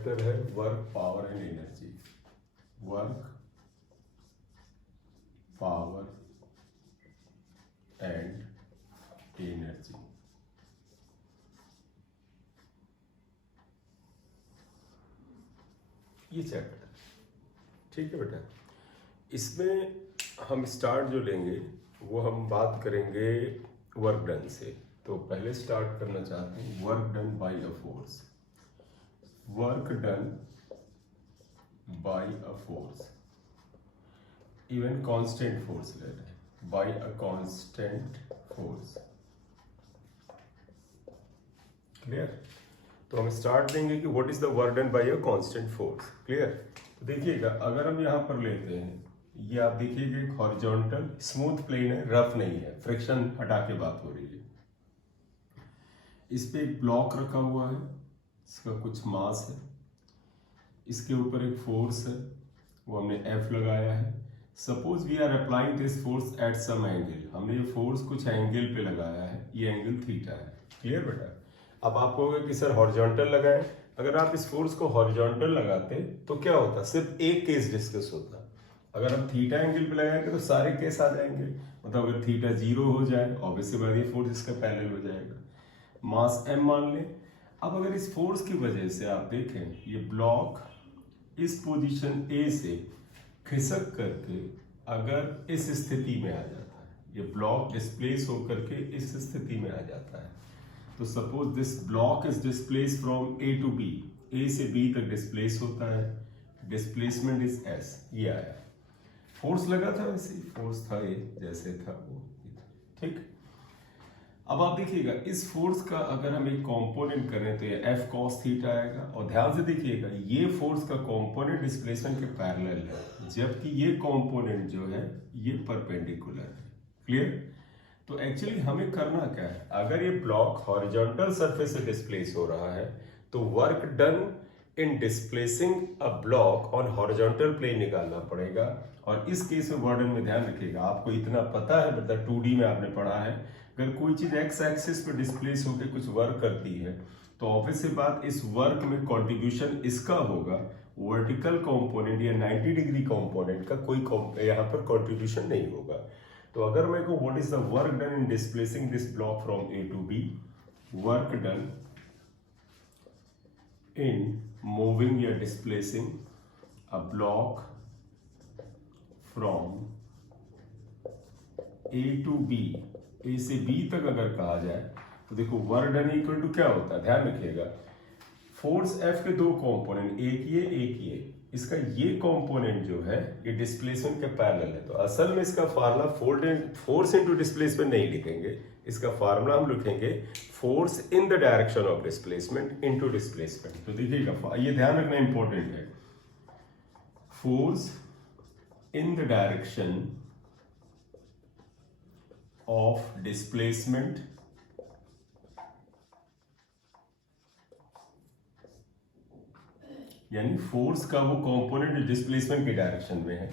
Chapter है work power and energy. Work power and energy. ये chapter ठीक है बेटा। इसमें हम स्टार्ट जो लेंगे वो हम बात करेंगे वर्क डन से। तो पहले स्टार्ट करना चाहते हैं work done by a force. Work done by a force, even constant force ले रहे हैं, by a constant force. Clear? तो हम स्टार्ट देंगे कि what is the work done by a constant force. Clear? तो देखिएगा, अगर हम यहां पर लेते हैं, ये आप देखिएगा एक हॉरिजॉन्टल स्मूथ प्लेन है, रफ नहीं है, फ्रिक्शन हटा के बात हो रही है। इस पे एक ब्लॉक रखा हुआ है, इसका कुछ मास है, इसके ऊपर एक फोर्स है, वो हमने F लगाया है। Suppose we are applying this force at some angle, हमने ये फोर्स कुछ एंगल पे लगाया है, ये एंगल थीटा है। क्लियर बेटा? अब आप कहोगे कि सर हॉरिजॉन्टल लगाएं। अगर आप इस फोर्स को हॉरिजॉन्टल लगाते तो क्या होता? सिर्फ एक केस डिस्कस होता। अगर हम थीटा एंगल पे लगाएंगे तो सारे केस आ जाएंगे। मतलब अगर थीटा 0 हो जाए, ऑब्वियसली बात ये फोर्स इसका पैरेलल हो जाएगा। मास m मान लें। अब अगर इस फोर्स की वजह से आप देखें, ये ब्लॉक इस पोजीशन A से खिसक करके अगर इस स्थिति में आ जाता है, ये ब्लॉक डिस्प्लेस होकर के इस स्थिति में आ जाता है, तो suppose this block is displace from A to B, A से B तक डिस्प्लेस होता है, डिस्प्लेसमेंट इज S। ये आया, फोर्स लगा था, वैसे फोर्स था ये, जैसे था वो, ठीक। अब आप देखिएगा, इस फोर्स का अगर हम एक कंपोनेंट करें तो ये F cos थीटा आएगा। और ध्यान से देखिएगा, ये फोर्स का कंपोनेंट डिस्प्लेसमेंट के पैरेलल है, जबकि ये कंपोनेंट जो है ये परपेंडिकुलर है। क्लियर? तो एक्चुअली हमें करना क्या है, अगर ये ब्लॉक हॉरिजॉन्टल सरफेस से डिस्प्लेस हो रहा है तो work done in displacing a block on horizontal plane निकालना पड़ेगा। और इस केस में वर्डन में ध्यान रखिएगा, आपको इतना पता है, मतलब 2D में आपने पढ़ा है, अगर कोई चीज एक्स एक्सिस पर डिस्प्लेस होकर कुछ वर्क करती है तो ऑब्वियस सी बात, इस वर्क में कंट्रीब्यूशन इसका होगा, वर्टिकल कंपोनेंट या 90 डिग्री कंपोनेंट का कोई यहाँ पर कंट्रीब्यूशन नहीं होगा। तो अगर मैं कहूँ what is the work done in displacing this block from A to B, work done in moving या displacing a block from A to B, A से B तक अगर कहा जाए तो देखो वर्क डन इक्वल टू क्या होता है, ध्यान रखिएगा, फोर्स F के दो कंपोनेंट, एक ये, इसका ये कंपोनेंट जो है ये डिस्प्लेसमेंट के पैरेलल है। तो असल में इसका फार्मूला फोर्स इनटू डिस्प्लेसमेंट नहीं लिखेंगे, इसका फार्मूला हम लिखेंगे force in the direction of displacement into displacement. तो देखिएगा, ये ध्यान रखना इंपॉर्टेंट है, force in the direction of displacement यानी फोर्स का वो कंपोनेंट डिस्प्लेसमेंट के डायरेक्शन में है,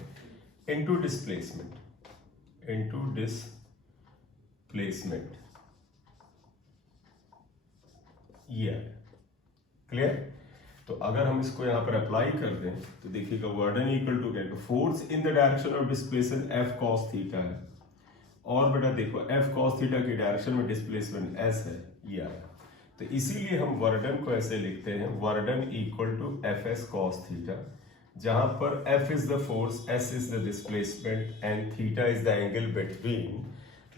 इनटू डिस्प्लेसमेंट ये है। क्लियर? तो अगर हम इसको यहां पर अप्लाई कर दें तो देखिएगा वर्क डन इक्वल टू क्या है, force in the direction of displacement F cos theta है, और बेटा देखो F cos थीटा की डायरेक्शन में डिस्प्लेसमेंट S है, ये आया। तो इसीलिए हम वर्क डन को ऐसे लिखते हैं, work done equal to Fs cos theta, जहां पर F is the force, S is the displacement and theta is the angle between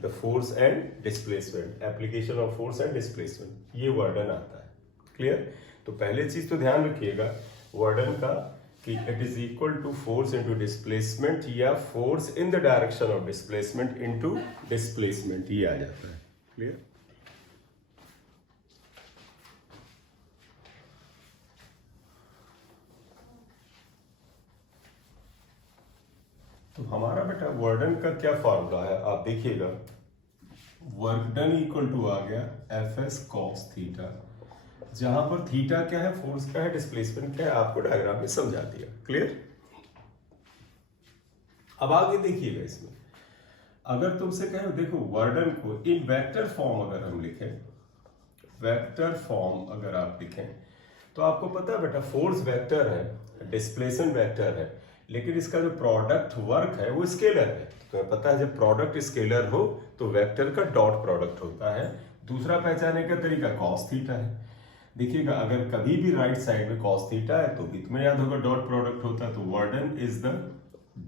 the force and displacement, application of force and displacement, ये work done आता है। Clear? तो पहले चीज तो ध्यान रखिएगा वर्क डन का कि it is equal to force into displacement या force in the direction of displacement into displacement, ये आ जाता है। क्लियर? तो हमारा बेटा वर्क डन का क्या फॉर्मूला है, आप देखिएगा, वर्क डन इक्वल टू आ गया Fs cos थीटा, जहां पर थीटा क्या है, फोर्स क्या है, डिस्प्लेसमेंट क्या है, आपको डायग्राम में समझा दिया। क्लियर? अब आगे देखिएगा, इसमें अगर तुमसे कहे देखो वर्क डन को इन वेक्टर फॉर्म अगर हम लिखें, वेक्टर फॉर्म अगर आप लिखें तो तो आपको पता है बेटा फोर्स वेक्टर है, डिस्प्लेसमेंट वेक्टर है, लेकिन इसका जो प्रोडक्ट वर्क है वो स्केलर है। तो पता है जब प्रोडक्ट स्केलर हो तो वेक्टर का डॉट प्रोडक्ट होता है। दूसरा पहचानने का तरीका कॉस थीटा है। देखिएगा अगर कभी भी राइट साइड में कॉस थीटा है तो भी तुम्हें याद होगा डॉट प्रोडक्ट होता है, तो work done is the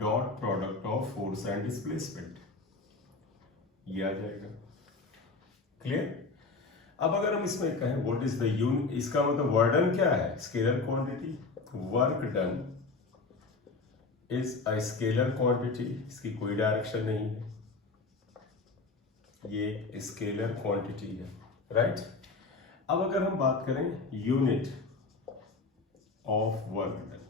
dot product of force and displacement, ये आ जाएगा। क्लियर? अब अगर हम इसमें कहें व्हाट इज द यूनिट, इसका मतलब वर्डन क्या है? Scalar quantity. Work done is a scalar quantity, इसकी कोई डायरेक्शन नहीं है, ये स्केलर क्वांटिटी है, राइट? अब अगर हम बात करें unit of work done,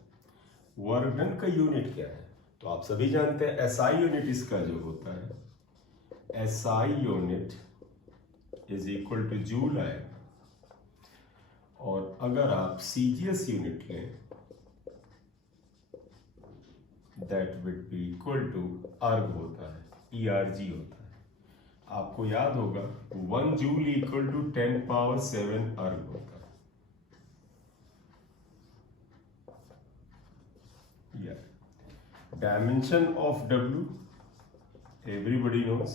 work done का यूनिट क्या है? तो आप सभी जानते हैं एसआई यूनिट इसका जो होता है, SI unit is equal to joule आएगा। और अगर आप सीजीएस यूनिट लें that will be equal to erg होता है, ERG होता है। आपको याद होगा 1 जूल इक्वल टू 10 पावर 7 अर्ग होता है। Dimension of W everybody knows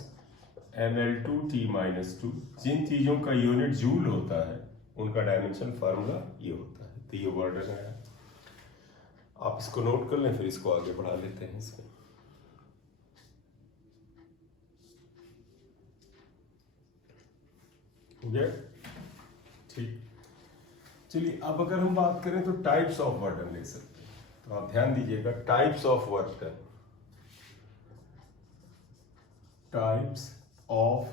mL2T-2। जिन चीजों का यूनिट जूल होता है उनका डायमेंशन फार्मूला ये होता है। तो ये वर्डन है, आप इसको नोट कर लें, फिर इसको आगे बढ़ा लेते हैं इसमें। ठीक, चलिए अब अगर हम बात करें तो टाइप्स ऑफ वर्डन ले सकते हैं। तो आप ध्यान दीजिएगा, types of वर्डन, types of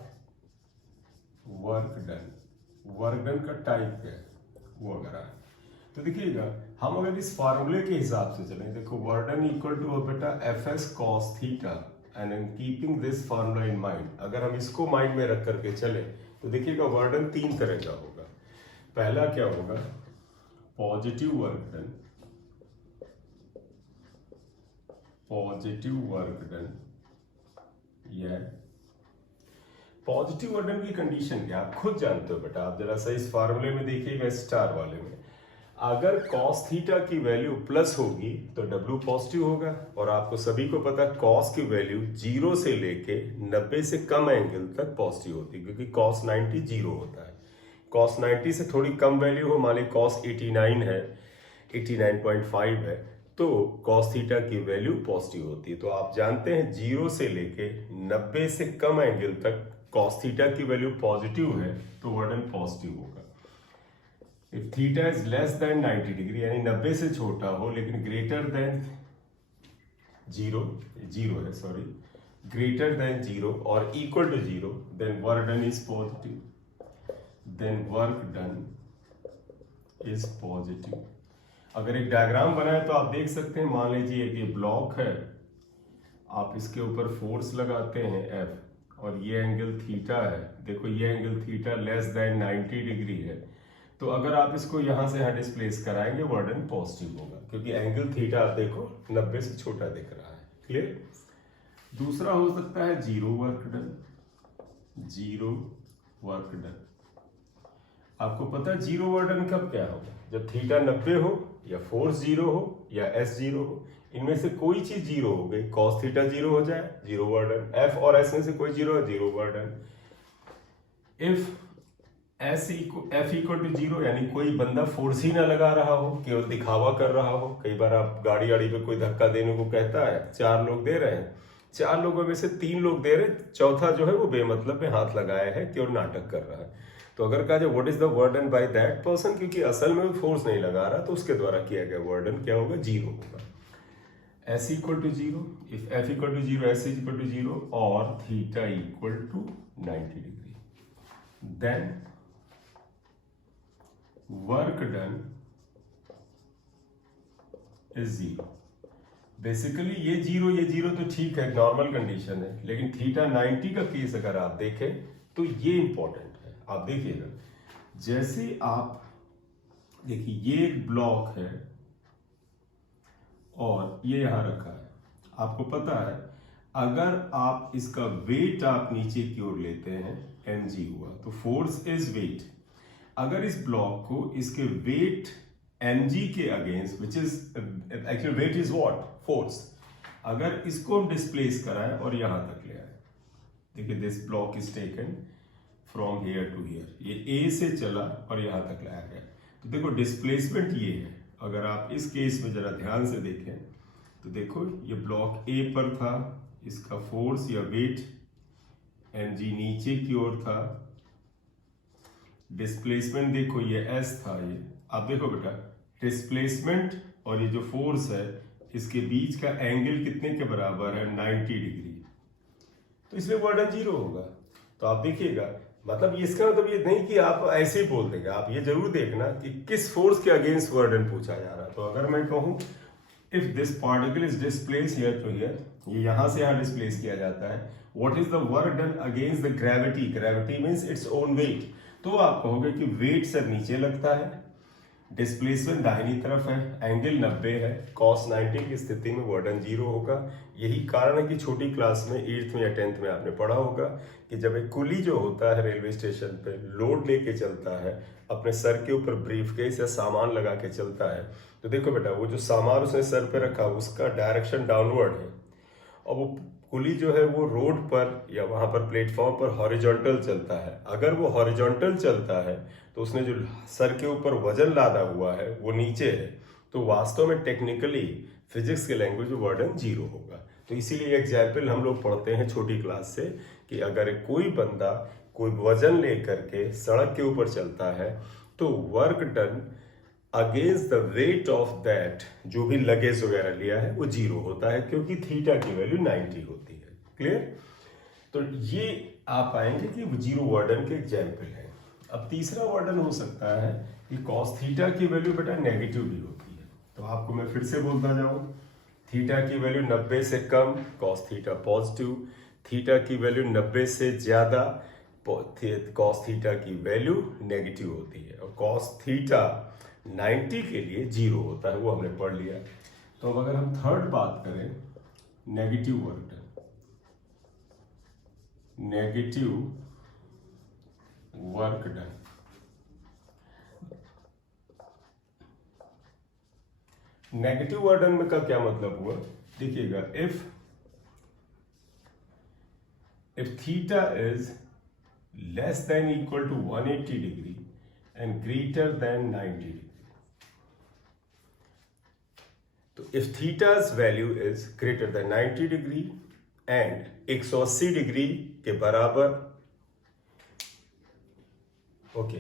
work done, work done का टाइप क्या है वो अगर आए तो देखिएगा, हम अगर इस फार्मूले के हिसाब से चलें, देखो वर्डन इक्वल टू बेटा FS cos theta and in keeping this formula in mind, अगर हम इसको माइंड में रख करके चले तो देखिएगा वर्डन 3 तरह का होगा। पहला क्या होगा? Positive work done, positive work done. यह पॉजिटिव वर्क डन की कंडीशन क्या आप खुद जानते हो बेटा, आप जरा सा इस फार्मूले में देखिएगा, स्टार वाले में अगर cos थीटा की वैल्यू प्लस होगी तो W पॉजिटिव होगा। और आपको सभी को पता है cos की वैल्यू 0 से लेके 90 से कम एंगल तक पॉजिटिव होती है, क्योंकि cos 90 0 होता है। cos 90 से थोड़ी कम वैल्यू हो, मान ली cos 89 है, 89.5 है, तो cos थीटा की वैल्यू पॉजिटिव होती है। तो आप जानते हैं 0 से लेके 90 से कम एंगल तक cos थीटा की वैल्यू पॉजिटिव है तो वर्डन पॉजिटिव होगा। If theta is less then 90 degree, यानी 90 से छोटा हो लेकिन ग्रेटर देन 0 है सॉरी, ग्रेटर देन 0 और equal to 0, then work done is positive, then work done is positive. अगर एक डायग्राम बनाए तो आप देख सकते हैं, मान लीजिए ये ब्लॉक है, आप इसके ऊपर फोर्स लगाते हैं F और ये एंगल थीटा है, देखो ये angle theta less than 90 degree है, तो अगर आप इसको यहां से यहां डिस्प्लेस कराएंगे वर्डन पॉजिटिव होगा, क्योंकि एंगल थीटा आप देखो 90 से छोटा दिख रहा है। क्लियर? दूसरा हो सकता है zero work done, zero work done. आपको पता है जीरो वर्क डन कब क्या होगा? जब थीटा 90 हो या फोर्स 0 हो या S 0 हो, इनमें से कोई चीज 0 हो गई, cos थीटा 0 हो जाए, जीरो वर्क डन। F और S में से कोई 0 है, zero work done. If F equal to 0, यानी कोई बंदा फोर्स ही ना लगा रहा हो, केवल दिखावा कर रहा हो। कई बार आप गाड़ी पे कोई धक्का देने को कहता है, 4 लोग दे रहे हैं, 4 लोगों में से 3 लोग दे रहे, चौथा जो है वो बेमतलब में हाथ लगाया है, केवल नाटक कर रहा है। तो अगर कहा जाए what is the वर्डन by that person, क्योंकि असल में वो फोर्स नहीं लगा रहा, तो उसके द्वारा किया गया वर्डन क्या होगा? 0 होगा। S equal to 0, if F equal to 0, S equal to 0 और theta equal to 90 degree, then work done is 0। Basically ये 0 तो ठीक है, नॉर्मल कंडीशन है, लेकिन थीटा 90 का केस अगर आप देखें तो ये इंपॉर्टेंट है। आप देखिएगा, जैसे आप देखिए ये एक ब्लॉक है और ये यहां रखा है, आपको पता है अगर आप इसका वेट आप नीचे की ओर लेते हैं, mg हुआ, तो फोर्स इज वेट। अगर इस ब्लॉक को इसके वेट mg के against which is actually weight is what force. अगर इसको हम डिस्प्लेस कराएं और यहां तक ले आए, देखिए this block is taken from here to here, ये ए से चला और यहां तक लाया गया। तो देखो डिस्प्लेसमेंट ये है। अगर आप इस केस में जरा ध्यान से देखें तो देखो ये ब्लॉक ए पर था, इसका फोर्स या वेट mg नीचे की ओर था, डिस्प्लेसमेंट देखो ये s था। ये आप देखो बेटा डिस्प्लेसमेंट और ये जो फोर्स है इसके बीच का एंगल कितने के बराबर है, 90 डिग्री। तो इसमें वर्डन 0 होगा। तो आप देखिएगा, मतलब इसका मतलब ये नहीं कि आप ऐसे ही बोल देंगे, आप ये जरूर देखना कि किस फोर्स के अगेंस्ट वर्डन पूछा जा रहा है। तो अगर मैं कहूं if this particle is displace here to here, ये यहां से यहां डिस्प्लेस किया जाता है, what is the work done against the gravity, gravity means its own weight, तो आप कहोगे कि वेट सर नीचे लगता है, डिस्प्लेसमेंट दाहिनी तरफ है, एंगल 90 है, cos 90 की स्थिति में वर्डन 0 होगा। यही कारण है कि छोटी क्लास में 8th में या 10th में आपने पढ़ा होगा कि जब एक कुली जो होता है रेलवे स्टेशन पे लोड लेके चलता है, अपने सर के ऊपर ब्रीफकेस या सामान लगा के चलता है, तो देखो बेटा वो जो सामान उसने सर पे रखा उसका डायरेक्शन डाउनवर्ड है, और वो कुली जो है वो रोड पर या वहां पर प्लेटफॉर्म पर हॉरिजॉन्टल चलता है। अगर वो हॉरिजॉन्टल चलता है तो उसने जो सर के ऊपर वजन लादा हुआ है वो नीचे है, तो वास्तव में टेक्निकली फिजिक्स के लैंग्वेज में वर्डन 0 होगा। तो इसीलिए एग्जाम्पल हम लोग पढ़ते हैं छोटी क्लास से कि अगर कोई बंदा कोई वजन लेकर के सड़क के ऊपर चलता है तो work done against the weight of that, जो भी लगेज वगैरह लिया है वो 0 होता है, क्योंकि थीटा की वैल्यू 90 होती है। क्लियर? तो ये आप पाएंगे कि 0 वर्डन के एग्जाम्पल है। अब तीसरा वर्डन हो सकता है कि cos थीटा की वैल्यू बेटा नेगेटिव भी होती है। तो आपको मैं फिर से बोलता जाऊं, थीटा की वैल्यू 90 से कम cos थीटा पॉजिटिव, थीटा की वैल्यू 90 से ज्यादा cos थीटा की वैल्यू नेगेटिव होती है, और cos थीटा 90 के लिए 0 होता है, वो हमने पढ़ लिया। तो अब अगर हम थर्ड बात करें, negative work done, negative work done, negative work done में का क्या मतलब हुआ, देखिएगा if theta is less than equal to 180 degree and greater than 90 degree, तो if theta's value is greater than 90 degree and 180 degree के बराबर, ओके,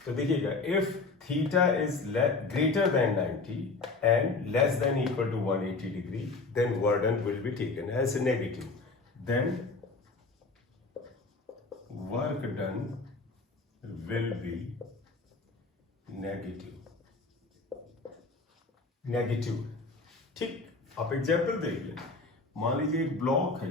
तो देखिएगा if theta is greater than 90 and less than equal to 180 degree, then work done will be taken as negative, then work done will be negative. ठीक, आप example देखिए, मान लीजिए एक ब्लॉक है,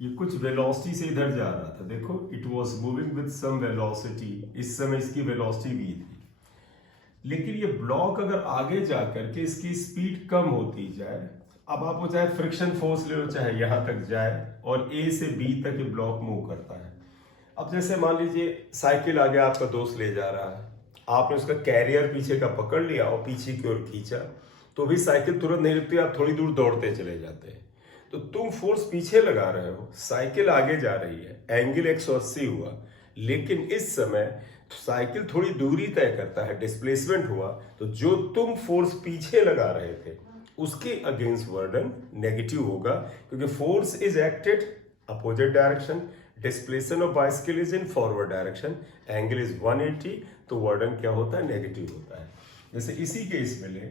ये कुछ वेलोसिटी से इधर जा रहा था, देखो it was moving with some velocity, इस समय इसकी वेलोसिटी v थी, लेकिन ये ब्लॉक अगर आगे जाकर के इसकी स्पीड कम होती जाए, अब आप चाहे फ्रिक्शन फोर्स ले लो, चाहे यहां तक जाए और a से b तक ये ब्लॉक मूव करता है। अब जैसे मान लीजिए साइकिल आगे आपका दोस्त ले जा रहा है, आपने उसका कैरियर पीछे का पकड़ लिया और पीछे की ओर खींचा, तो भी साइकिल तुरंत नहीं रुकती, आप थोड़ी दूर दौड़ते चले जाते हैं। तो तुम फोर्स पीछे लगा रहे हो, साइकिल आगे जा रही है, एंगल 180 हुआ, लेकिन इस समय साइकिल थोड़ी दूरी तय करता है, डिस्प्लेसमेंट हुआ, तो जो तुम फोर्स पीछे लगा रहे थे उसके अगेंस्ट वर्डन नेगेटिव होगा, क्योंकि force is acted opposite direction, displacement of bicycle is in forward direction, angle is 180, तो वर्डन क्या होता है, नेगेटिव होता है। जैसे इसी केस में ले,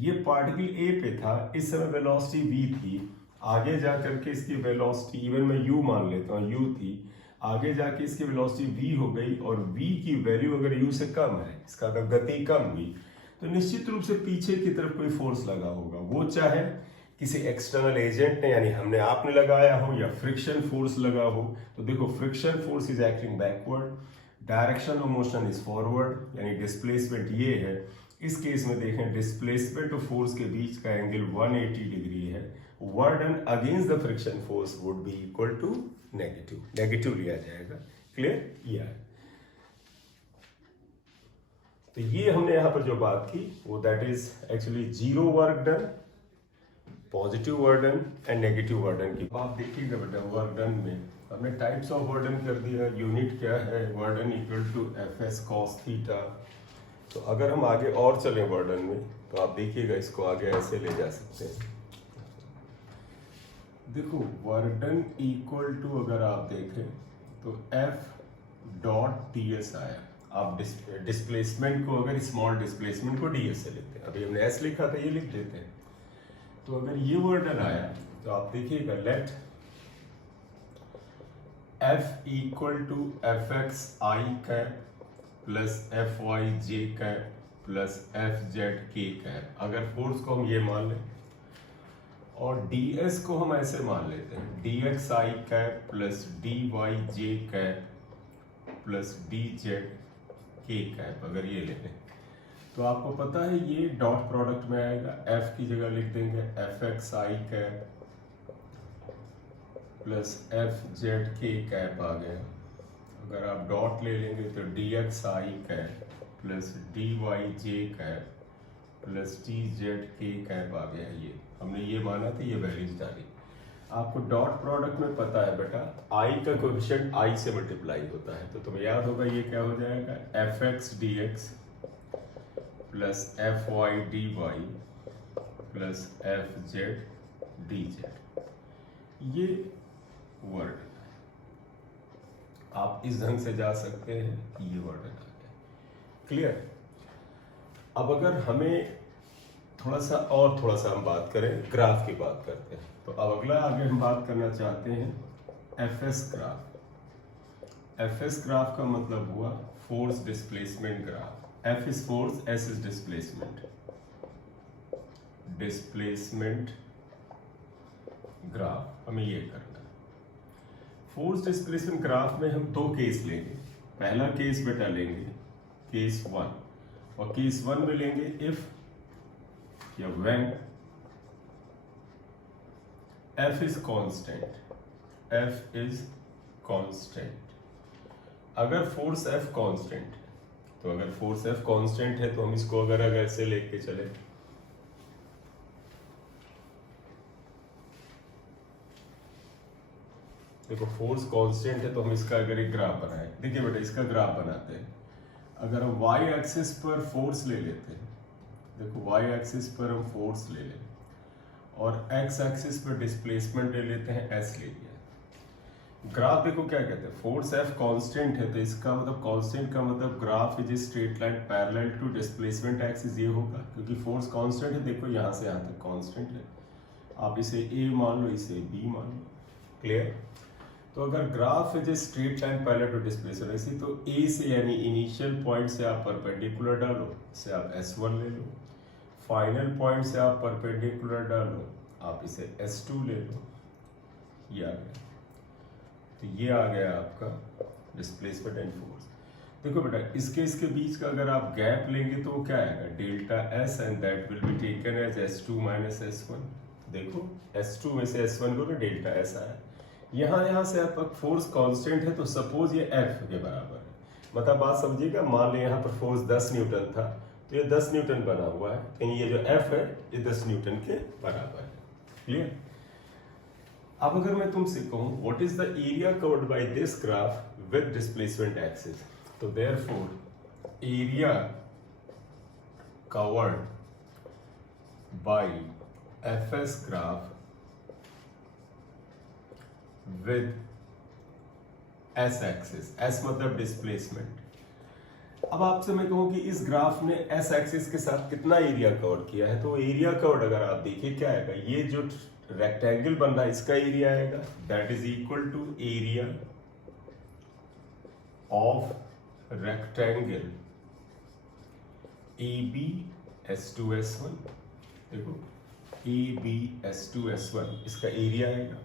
ये पार्टिकल ए पे था, इस समय वेलोसिटी v थी, आगे जाकर के इसकी वेलोसिटी, इवन मैं u मान लेता हूँ, u थी, आगे जाके इसकी वेलोसिटी v हो गई, और v की वैल्यू अगर u से कम है, इसका अगर गति कम हुई, तो निश्चित रूप से पीछे की तरफ कोई फोर्स लगा होगा, वो चाहे किसी एक्सटर्नल एजेंट ने यानी हमने आपने लगाया हो या फ्रिक्शन फोर्स लगा हो। तो देखो friction force is acting backward, direction of motion is forward, यानी डिस्प्लेसमेंट ये है। इस केस में देखें डिस्प्लेसमेंट और फोर्स के बीच का एंगल 180 डिग्री है, work done against the friction force would be equal to negative, negative लिया जाएगा। क्लियर? यह तो ये हमने यहाँ पर जो बात की वो that is actually zero work done, positive work done and negative work done की। आप देखिएगा बेटा वर्क डन में हमने टाइप्स ऑफ वर्क डन कर दिया, यूनिट क्या है, work done equal to F S cos theta. तो अगर हम आगे और चलें वर्क डन में तो आप देखिएगा इसको आगे ऐसे ले जा सकते हैं। देखो वर्क डन इक्वल टू अगर आप देखें तो एफ डॉट टी एस आया। आप डिस्प्लेसमेंट को अगर स्मॉल डिस्प्लेसमेंट को डी एस से लिखते हैं, अभी हमने एस लिखा था ये लिख देते हैं। तो अगर ये वर्ड डन आया तो आप देखिएगा let F equal to F x i cap plus F y j cap plus F z k cap. अगर फोर्स को हम ये मान लें और डी एस को हम ऐसे मान लेते हैं D x i cap plus D Y j cap plus D Z k cap, अगर ये ले लें तो आपको पता है ये डॉट प्रोडक्ट में आएगा। एफ की जगह लिख देंगे F x i cap plus F z k cap आ गया। अगर आप डॉट ले लेंगे तो D x i cap plus D Y j cap plus T Z k cap आ गया। ये हमने ये माना था, ये वैल्यूज डाली। आपको डॉट प्रोडक्ट में पता है बेटा आई का कोएफिशिएंट आई से मल्टीप्लाई होता है, तो तुम्हें याद होगा ये क्या हो जाएगा F x d x plus F y d y plus F z d z. ये वर्ड आप इस ढंग से जा सकते हैं कि ये वर्ड आ गया। क्लियर। अब अगर हमें थोड़ा सा हम बात करें, ग्राफ की बात करते हैं। तो अब अगला आगे हम बात करना चाहते हैं F S graph. F S graph का मतलब हुआ force displacement graph. F is force, S is displacement graph हमें ये करना है। फोर्स डिस्प्लेसमेंट ग्राफ में हम दो केस लेंगे। पहला केस बेटा लेंगे केस 1, और केस 1 में लेंगे इफ या when F is constant, F is constant। अगर फोर्स F कांस्टेंट है तो अगर फोर्स F कांस्टेंट है तो हम इसको अगर ऐसे लेके चले देखो फोर्स कांस्टेंट है तो हम इसका अगर एक ग्राफ बनाए, देखिए बेटा इसका ग्राफ बनाते हैं। अगर हम y एक्सिस पर फोर्स ले लेते हैं, देखो y एक्सिस पर हम फोर्स ले लें और x एक्सिस पर डिस्प्लेसमेंट ले लेते हैं, s ले लिया। ग्राफ देखो क्या कहते हैं, फोर्स F कांस्टेंट है तो इसका मतलब कांस्टेंट का मतलब graph is straight line parallel to displacement axis ये होगा, क्योंकि फोर्स कांस्टेंट है। देखो यहाँ से यहाँ तक कांस्टेंट है, आप इसे a मान लो, इसे b मान लो। क्लियर। तो अगर graph is straight line parallel to displacement ऐसी तो a से यानी इनिशियल पॉइंट से आप परपेंडिकुलर डालो, इसे आप s1 ले लो। फाइनल पॉइंट से आप परपेंडिकुलर डालो, आप इसे S2 ले लो। ये आ गया, तो ये आ गया आपका डिस्प्लेसमेंट एंड फोर्स। देखो बेटा इसके बीच का अगर आप गैप लेंगे तो क्या आएगा delta S and that will be taken as S2 minus S1। देखो S2 में से S1 को ना डेल्टा S आया। यहाँ से आपका फोर्स कांस्टेंट है तो सपोज ये F के बराबर है। मतलब बात समझिएगा, मान लें यहाँ पर फोर्स 10 न्यूटन था तो ये 10 न्यूटन बना हुआ है, यानी ये जो F है ये 10 न्यूटन के बराबर है। क्लियर। अब अगर मैं तुमसे कहूं what is the area covered by this graph with displacement axis, तो therefore area covered by FS graph with S axis, S मतलब डिस्प्लेसमेंट। अब आपसे मैं कहूं कि इस ग्राफ ने एस एक्सिस के साथ कितना एरिया कवर किया है, तो एरिया कवर्ड अगर आप देखिए क्या आएगा, ये जो रेक्टेंगल बन रहा है इसका एरिया आएगा that is equal to area of rectangle AB S2S1। देखो AB S2S1 इसका एरिया आएगा,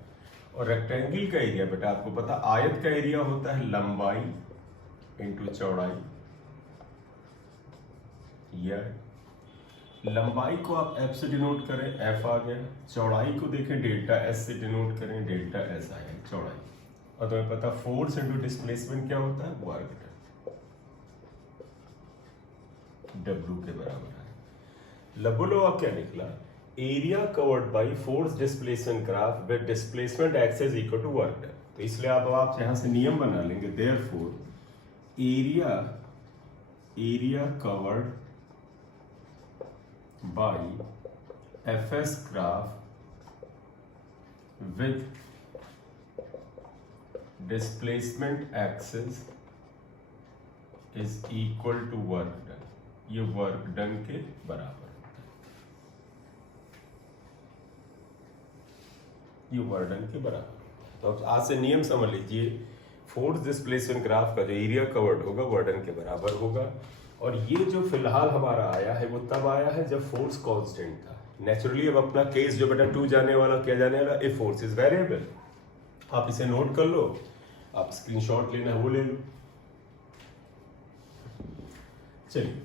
और रेक्टेंगल का एरिया बेटा आपको पता आयत का एरिया होता है लंबाई इंटू चौड़ाई। लंबाई को आप F से डिनोट करें, F आ गया। चौड़ाई को देखें डेल्टा S से डिनोट करें, डेल्टा S आएगा चौड़ाई। और तुम्हें पता फोर्स इंटू डिस्प्लेसमेंट क्या होता है, वर्क। W के बराबर है। लबोलो अब क्या निकला, area covered by force displacement graph with displacement x is equal to work done. तो इसलिए अब आप यहां से नियम बना लेंगे, therefore area covered by FS graph with displacement axis is equal to work done। ये वर्क डन के बराबर होता है, ये वर्क डन के बराबर। तो अब आज से नियम समझ लीजिए, फोर्स डिस्प्लेसमेंट ग्राफ का जो एरिया कवर्ड होगा वर्क डन के बराबर होगा। और ये जो फिलहाल हमारा आया है वो तब आया है जब फोर्स कांस्टेंट था। नेचुरली अब अपना केस जो बेटा 2 जाने वाला, क्या जाने वाला, इफ फोर्स इज वेरिएबल। आप इसे नोट कर लो, आप स्क्रीनशॉट लेना है वो ले लो। चलिए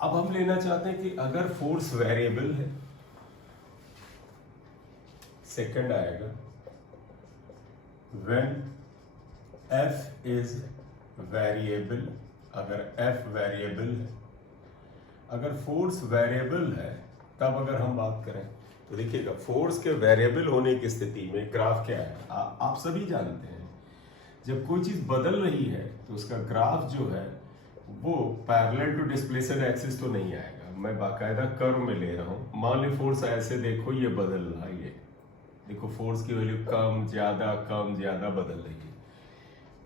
अब हम लेना चाहते हैं कि अगर फोर्स वेरिएबल है, सेकंड आएगा व्हेन एफ इज वेरिएबल। अगर एफ वेरिएबल है, अगर फोर्स वेरिएबल है, तब अगर हम बात करें तो देखिएगा फोर्स के वेरिएबल होने की स्थिति में ग्राफ क्या है, आप सभी जानते हैं, जब कोई चीज बदल रही है तो उसका ग्राफ जो है वो पैरेलल टू डिस्प्लेसमेंट एक्सिस तो नहीं आएगा। मैं बाकायदा कर्व में ले रहा हूं, मान ली फोर्स ऐसे देखो ये बदल रहा है, ये देखो फोर्स की वैल्यू कम ज्यादा बदल रही है,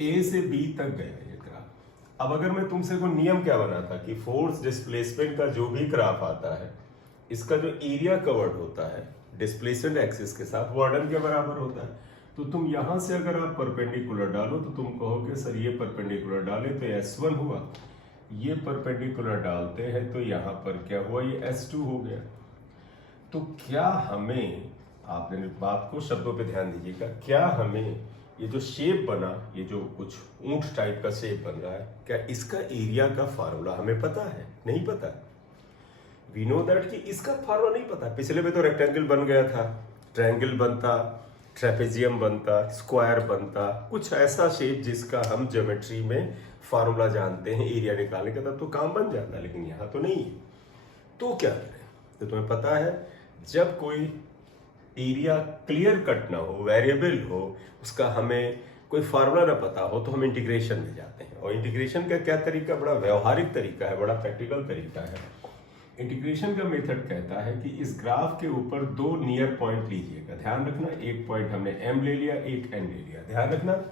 ए से बी तक गया ये ग्राफ। अब अगर मैं तुमसे को नियम क्या बना था कि फोर्स डिस्प्लेसमेंट का जो भी ग्राफ आता है, इसका जो एरिया कवर्ड होता है डिस्प्लेसमेंट एक्सिस के साथ वर्क डन के बराबर होता है। तो तुम यहां से अगर आप परपेंडिकुलर डालो तो तुम कहोगे सर ये परपेंडिकुलर डाले तो S1 हुआ, ये परपेंडिकुलर डालते हैं तो यहां पर क्या हुआ, ये S2 हो गया। तो क्या हमें, आपने बात को शब्दों पे ध्यान दीजिएगा, क्या हमें ये जो शेप बना, ये जो कुछ ऊंट टाइप का शेप बन रहा है, क्या इसका एरिया का फार्मूला हमें पता है? नहीं पता। वी नो दैट कि इसका फार्मूला नहीं पता। पिछले में तो रेक्टेंगल बन गया था, ट्रायंगल बनता, ट्रेपेजियम बनता, स्क्वायर बनता, कुछ ऐसा शेप जिसका हम ज्योमेट्री में फार्मूला जानते हैं एरिया निकालने का, तब तो काम बन जाता है, लेकिन यहाँ तो नहीं है। तो क्या करें? तो तुम्हें पता है जब कोई एरिया क्लियर कट ना हो, वेरिएबल हो, उसका हमें कोई फार्मूला ना पता हो, तो हम इंटीग्रेशन में जाते हैं। और इंटीग्रेशन का क्या तरीका, बड़ा व्यवहारिक तरीका है, बड़ा प्रैक्टिकल तरीका है। इंटीग्रेशन का मेथड कहता है कि इस ग्राफ के ऊपर 2 नियर पॉइंट लीजिएगा। ध्यान रखना, एक पॉइंट हमने m ले लिया, एक n ले लिया। ध्यान रखना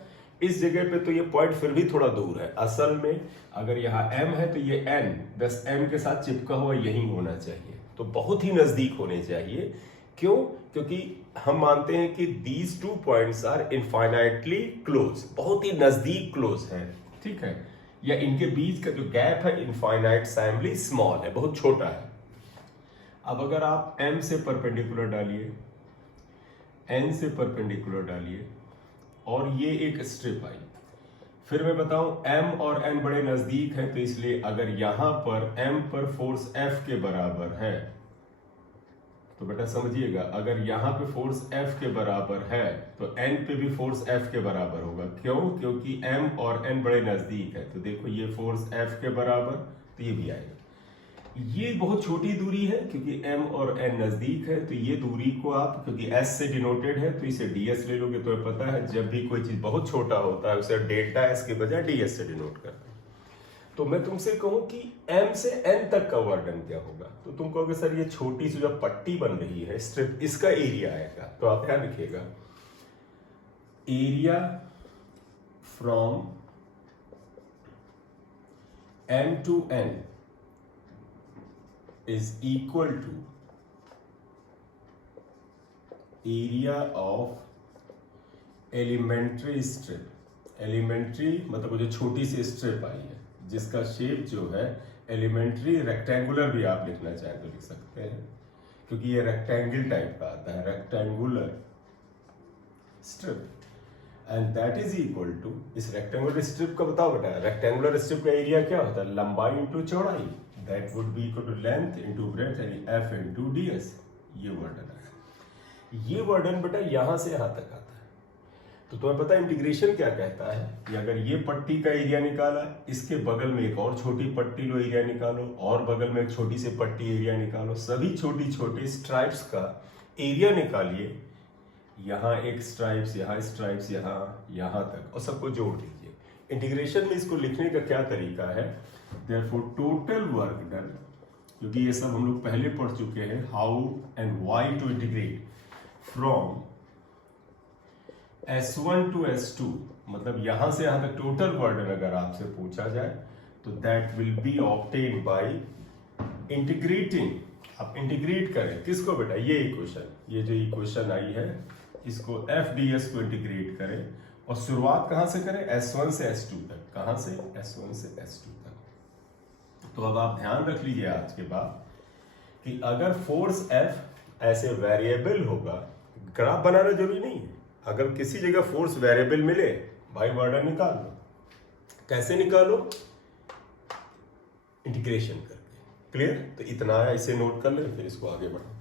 इस जगह पे तो ये पॉइंट फिर भी थोड़ा दूर है। असल में अगर यहाँ m है तो ये n, बस m के साथ चिपका हुआ यही होना चाहिए, तो बहुत ही नजदीक होने चाहिए। क्यों? क्योंकि हम मानते हैं कि these 2 points are infinitely close, बहुत ही नजदीक क्लोज है, ठीक है, या इनके बीच का जो गैप है इनफाइनाइटसाइमली स्मॉल है, बहुत छोटा है। अब अगर आप m से परपेंडिकुलर डालिए, n से परपेंडिकुलर डालिए, और ये एक स्ट्रिप आई, फिर मैं बताऊं m और n बड़े नजदीक हैं, तो इसलिए अगर यहां पर m पर फोर्स F के बराबर है, तो बेटा समझिएगा, अगर यहाँ पे फोर्स F के बराबर है तो n पे भी फोर्स F के बराबर होगा। क्यों? क्योंकि m और n बड़े नजदीक है। तो देखो ये फोर्स F के बराबर, तो ये भी आएगा। ये बहुत छोटी दूरी है क्योंकि m और n नजदीक है, तो ये दूरी को आप, क्योंकि s से डिनोटेड है तो इसे ds ले लोगे। तो पता है जब भी कोई चीज बहुत छोटा होता है उसे डेल्टा s के बजाय ds से डिनोट करते हैं। तो मैं तुमसे कहूं कि m से n तक का वर्क डन क्या होगा, तो तुम कहोगे सर ये छोटी सी जो पट्टी बन रही है स्ट्रिप, इसका एरिया आएगा। तो आप ध्यान रखिएगा, area from m to n is equal to area of elementary strip. Elementary मतलब वो जो छोटी सी स्ट्रिप आई है जिसका शेप जो है एलिमेंट्री, रेक्टेंगुलर भी आप लिखना चाहें तो लिख सकते हैं, क्योंकि ये रेक्टेंगल टाइप का आता है, rectangular strip, and that is equal to, इस रेक्टेंगुलर स्ट्रिप का बताओ बेटा, रेक्टेंगुलर स्ट्रिप का एरिया क्या होता है? लंबाई इंटू चौड़ाई, that would be equal to length into breadth, यानी F इंटू ds। ये वर्डन है, ये वर्डन बेटा यहां से यहां तक आता है। तो तुम्हें पता है इंटीग्रेशन क्या कहता है कि अगर ये पट्टी का एरिया निकाला, इसके बगल में एक और छोटी पट्टी लो, एरिया निकालो, और बगल में एक छोटी सी पट्टी एरिया निकालो, सभी छोटी छोटी स्ट्राइप्स का एरिया निकालिए, यहाँ एक स्ट्राइप्स, यहाँ स्ट्राइप्स, यहाँ तक, और सबको जोड़ दीजिए। इंटीग्रेशन में इसको लिखने का क्या तरीका है, देयरफॉर टोटल वर्क डन, क्योंकि ये सब हम लोग पहले पढ़ चुके हैं, how and why to integrate from S1 to S2, मतलब यहां से यहां तक टोटल वर्डन अगर आपसे पूछा जाए तो that will B obtain by integrating. आप इंटीग्रेट करें किसको बेटा, ये इक्वेशन, ये जो इक्वेशन आई है इसको FDS को इंटीग्रेट करें, और शुरुआत कहां से करें, S1 से S2 तक। कहां से, S1 से S2 तक। तो अब आप ध्यान रख लीजिए आज के बाद कि अगर फोर्स F ऐसे वेरिएबल होगा, ग्राफ बनाना जरूरी नहीं है, अगर किसी जगह फोर्स वेरिएबल मिले, भाई वर्डन निकाल लो। कैसे निकालो, इंटीग्रेशन करके। क्लियर, तो इतना है, इसे नोट कर ले, फिर इसको आगे बढ़ाओ।